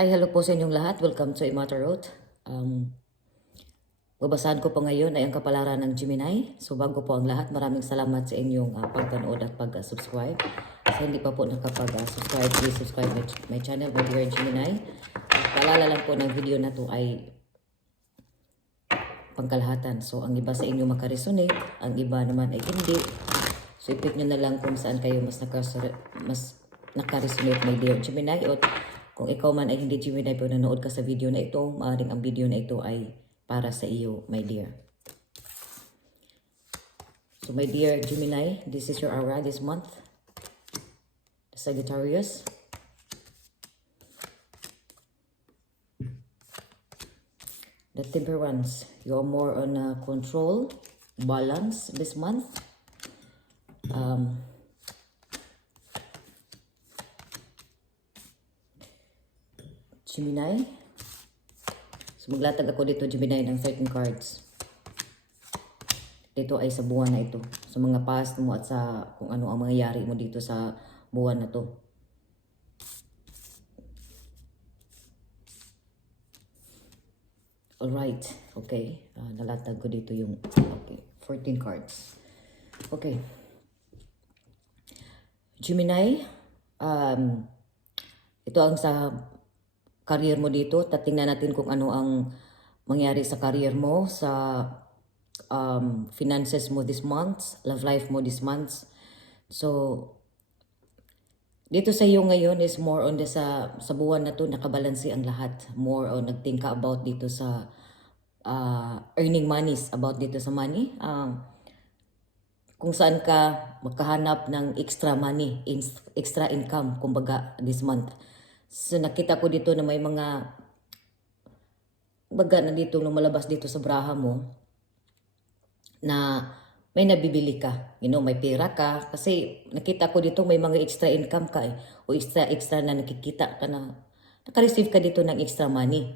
Hi, hello po sa inyong lahat. Welcome to Imatarot. Babasahan ko po ngayon ay ang kapalaran ng Gemini. So bago po ang lahat, maraming salamat sa inyong pagpanood at pag-subscribe. Sa hindi pa po nakapag-subscribe, please subscribe my channel, my dear Gemini. Paalala lang po ng video na to ay pangkalahatan. So ang iba sa inyo makaresonate, ang iba naman ay hindi. So i-pick nyo na lang kung saan kayo mas nakaresonate, my dear Gemini. O kung ikaw man ay hindi Gemini pero nanood ka sa video na ito, maaaring ang video na ito ay para sa iyo, my dear. So my dear Gemini, this is your aura this month. The Sagittarius. The Temperance. You are more on control, balance this month. Gemini. So maglatag ako dito, Gemini, ng 13 cards. Dito ay sa buwan na ito. Sa mga past mo at sa kung ano ang mangyayari mo dito sa buwan na to. Alright. Okay. Nalatag ko dito yung 14 cards. Okay. Gemini. Ito ang sa career mo dito. Tatingnan natin kung ano ang mangyari sa career mo, sa finances mo this month, love life mo this month. So, dito sa iyo ngayon is more on sa buwan na to, nakabalansi ang lahat. More on nagthink ka about dito sa earning monies, about dito sa money. Kung saan ka makahanap ng extra money, extra income, kumbaga this month. So nakita ko dito na may mga baga na dito lumalabas dito sa braha mo na may nabibili ka. You know, may pera ka. Kasi nakita ko dito may mga extra income ka o extra na nakikita ka na naka-receive ka dito ng extra money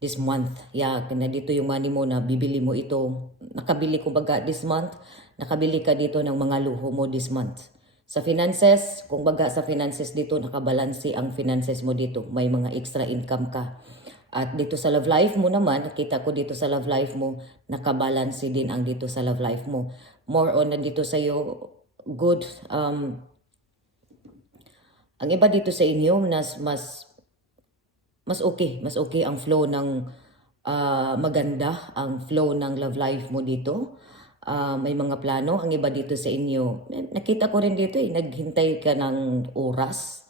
this month. Yeah, na dito yung money mo na bibili mo ito. Nakabili ko baga this month. Nakabili ka dito ng mga luho mo this month. Sa finances, kung baga sa finances dito, nakabalansi ang finances mo dito. May mga extra income ka. At dito sa love life mo naman, nakita ko dito sa love life mo, nakabalansi din ang dito sa love life mo. More on na dito sa iyo, good. Ang iba dito sa inyo, mas okay. Mas okay ang flow ng maganda, ang flow ng love life mo dito. May mga plano. Ang iba dito sa inyo, nakita ko rin dito naghintay ka ng oras,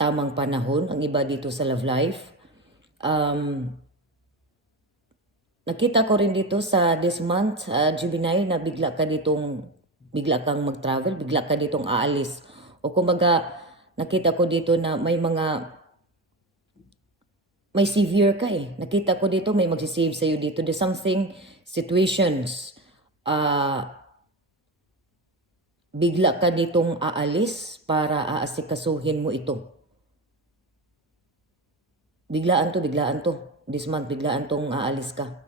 tamang panahon. Ang iba dito sa love life. Nakita ko rin dito sa this month, Gemini, na bigla kang mag-travel, bigla ka ditong aalis. O kumbaga, nakita ko dito na may severe ka Nakita ko dito may magsisave sa'yo dito. There's something, situations, bigla ka ditong aalis para aasikasuhin mo ito. Biglaan to. This month, biglaan tong aalis ka.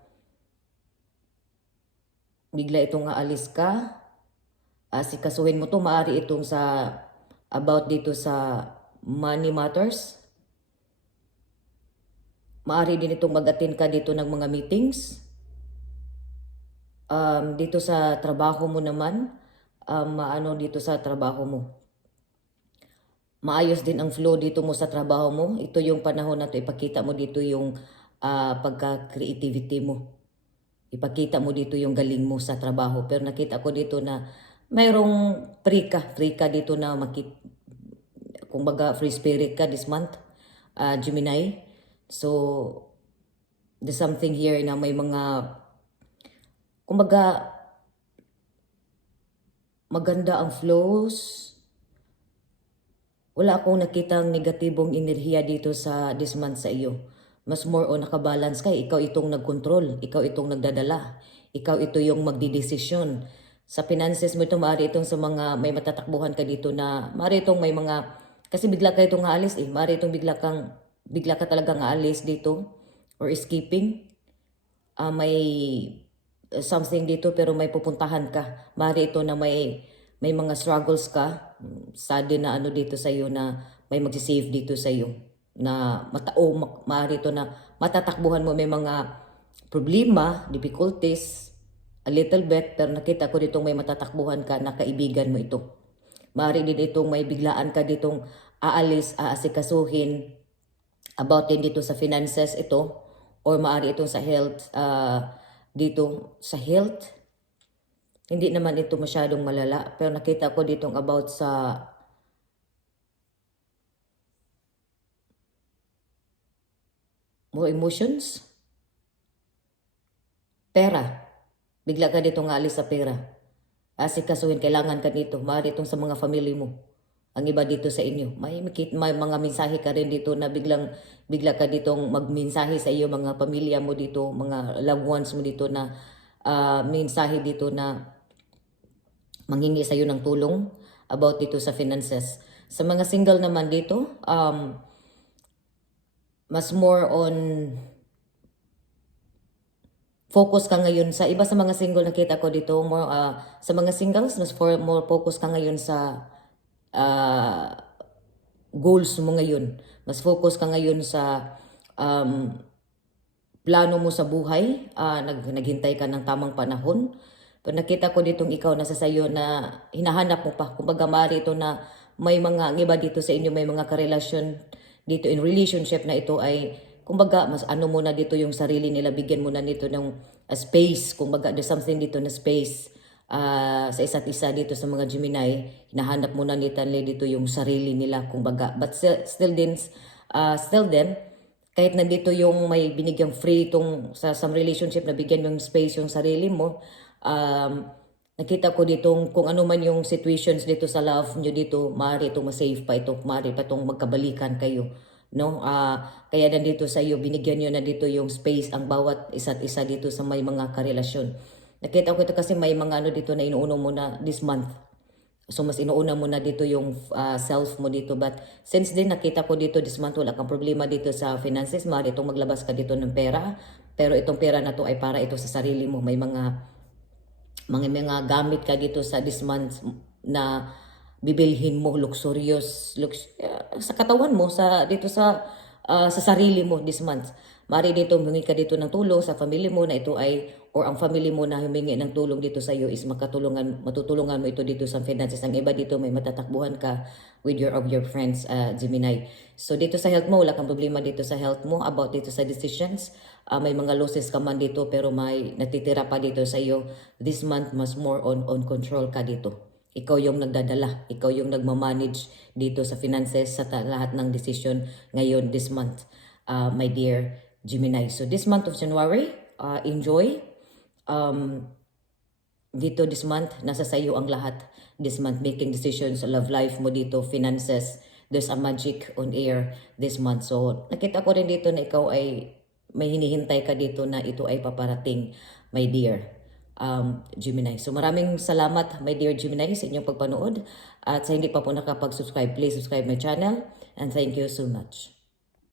Bigla itong aalis ka. Asikasuhin mo to. Maari itong about dito sa money matters. Maari din itong mag-attend ka dito ng mga meetings. Dito sa trabaho mo naman, dito sa trabaho mo. Maayos din ang flow dito mo sa trabaho mo. Ito yung panahon na to, ipakita mo dito yung pagka-creativity mo. Ipakita mo dito yung galing mo sa trabaho. Pero nakita ko dito na mayroong free ka dito na kung baga free spirit ka this month, Gemini. So, there's something here na may mga kumbaga, maganda ang flows. Wala akong nakitang negatibong enerhiya dito sa this month sa iyo. Mas more on nakabalance ka. Ikaw itong nagkontrol. Ikaw itong nagdadala. Ikaw ito yung magdidesisyon. Sa finances mo ito, maaari itong sa mga may matatakbuhan ka dito na maaari itong may mga, kasi bigla ka itong aalis Maaari itong bigla ka talagang aalis dito or escaping. May something dito pero may pupuntahan ka. Maaari ito na may mga struggles ka. Sudden na dito sa iyo na may magsisave dito sa iyo. na maaari ito na matatakbuhan mo may mga problema, difficulties, a little bit, pero nakita ko ditong may matatakbuhan ka na kaibigan mo ito. Maaari din itong may biglaan ka ditong aasikasuhin about din dito sa finances ito, or maaari itong sa health, dito sa health, hindi naman ito masyadong malala, pero nakita ko ditong about sa more emotions, pera. Bigla ka dito nga alis sa pera. Asikasuhin, kailangan ka dito. Maaari itong sa mga family mo. Ang iba dito sa inyo. May mga mensahe ka rin dito na bigla ka ditong magmensahe sa iyo, mga pamilya mo dito, mga loved ones mo dito na mensahe dito na manghingi sa iyo ng tulong about dito sa finances. Sa mga single naman dito, mas more on focus ka ngayon sa iba sa mga single, nakita ko dito more sa mga singles, mas more focus ka ngayon sa goals mo ngayon. Mas focus ka ngayon sa plano mo sa buhay. Naghintay ka ng tamang panahon. Pero nakita ko ditong ikaw nasa sayo na hinahanap mo pa. Kumbaga maaari ito na may mga iba dito sa inyo, may mga karelasyon dito in relationship na ito ay kumbaga mas ano muna dito yung sarili nila, bigyan muna dito ng space. Kumbaga there's something dito na space sa isa't isa dito sa mga Gemini. Hinahanap muna nila dito yung sarili nila, kumbaga. But still then kahit nandito yung may binigyang free itong sa some relationship na bigyan yung space yung sarili mo, nakita ko ditong kung ano man yung situations dito sa love nyo dito, maaari itong masave pa ito, maaari pa itong magkabalikan kayo. No, kaya nandito sa iyo, binigyan niyo na dito yung space ang bawat isa't isa dito sa may mga karelasyon. Nakita ko ito kasi may mga ano dito na inuuna mo na this month. So mas inuuna mo na dito yung self mo dito. But since din nakita ko dito this month, wala kang problema dito sa finances. Maaari itong maglabas ka dito ng pera. Pero itong pera na to ay para ito sa sarili mo. May mga gamit ka dito sa this month na bibilhin mo luxurious sa katawan mo, dito sa sarili mo this month. Mari dito humingi ka dito ng tulong sa family mo na ito ay, or ang family mo na humingi ng tulong dito sa iyo is matutulungan mo ito dito sa finances. Ang iba dito may matatakbuhan ka with your friends, Gemini. So dito sa health mo, wala kang problema dito sa health mo. About dito sa decisions, may mga losses ka man dito pero may natitira pa dito sa iyo. This month mas more on control ka dito. Ikaw yung nagdadala, ikaw yung nagmamanage dito sa finances, sa lahat ng decision ngayon this month, my dear Gemini. So this month of January, enjoy. Dito this month, nasa sayo ang lahat. This month, making decisions, love life mo dito, finances. There's a magic on air this month. So nakita ko rin dito na ikaw ay may hinihintay ka dito na ito ay paparating, my dear Gemini. So maraming salamat, my dear Gemini, sa inyong pagpanood. At sa hindi pa po nakapag-subscribe, please subscribe my channel. And thank you so much.